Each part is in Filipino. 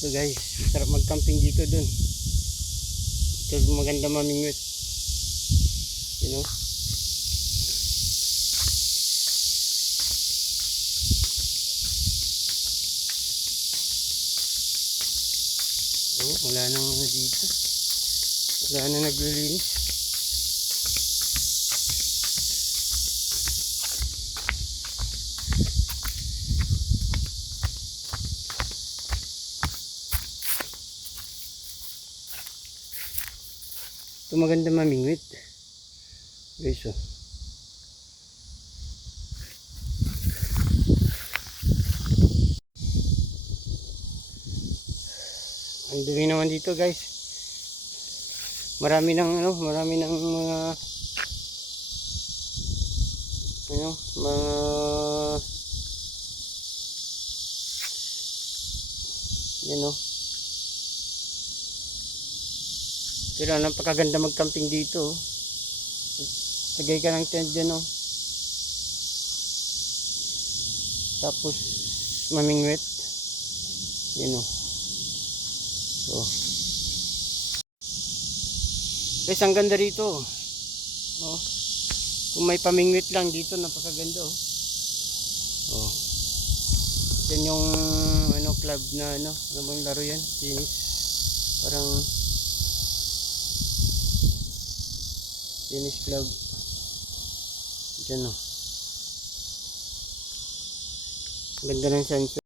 dito guys. Sarap mag-camping dito dun. Ito maganda mamingwit. You know? Oh, wala nang ano dito. Wala nang naglilinis. Ito maganda mamingwit. Guys, oh. Ang dumi naman dito, guys. Marami ng mga you know. Pero napakaganda mag-camping dito. Lagay ka ng tent dyan, oh. Tapos mamingwit. You know. So. Guys, ang ganda rito. Oh. Kung may pamingwit lang dito, napakaganda, oh. Oh. Yan yung ano club na ano bang laro yan? Tennis. Parang tennis club. Diyan, oh. Ganda ng sunset.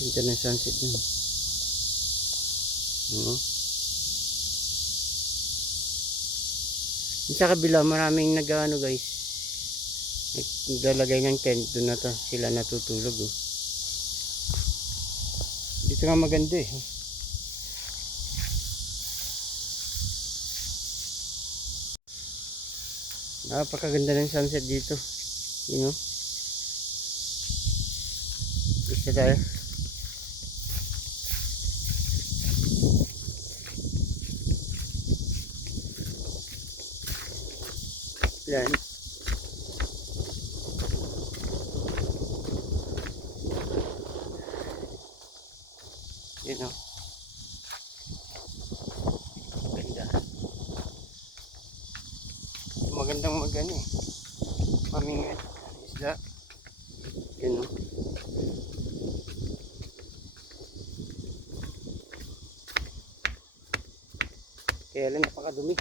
Ganda ng sunset yun. Sa kabila maraming nag-ano guys, naglalagay ng tent. Doon na sila natutulog, oh. Dito nga maganda, eh. Napakaganda ng sunset dito, you know. Isa tayo. Yan. You know. Ganda. Magandang magano, eh. Mamingwit. Isda. You know. Kaya lang napakadumi.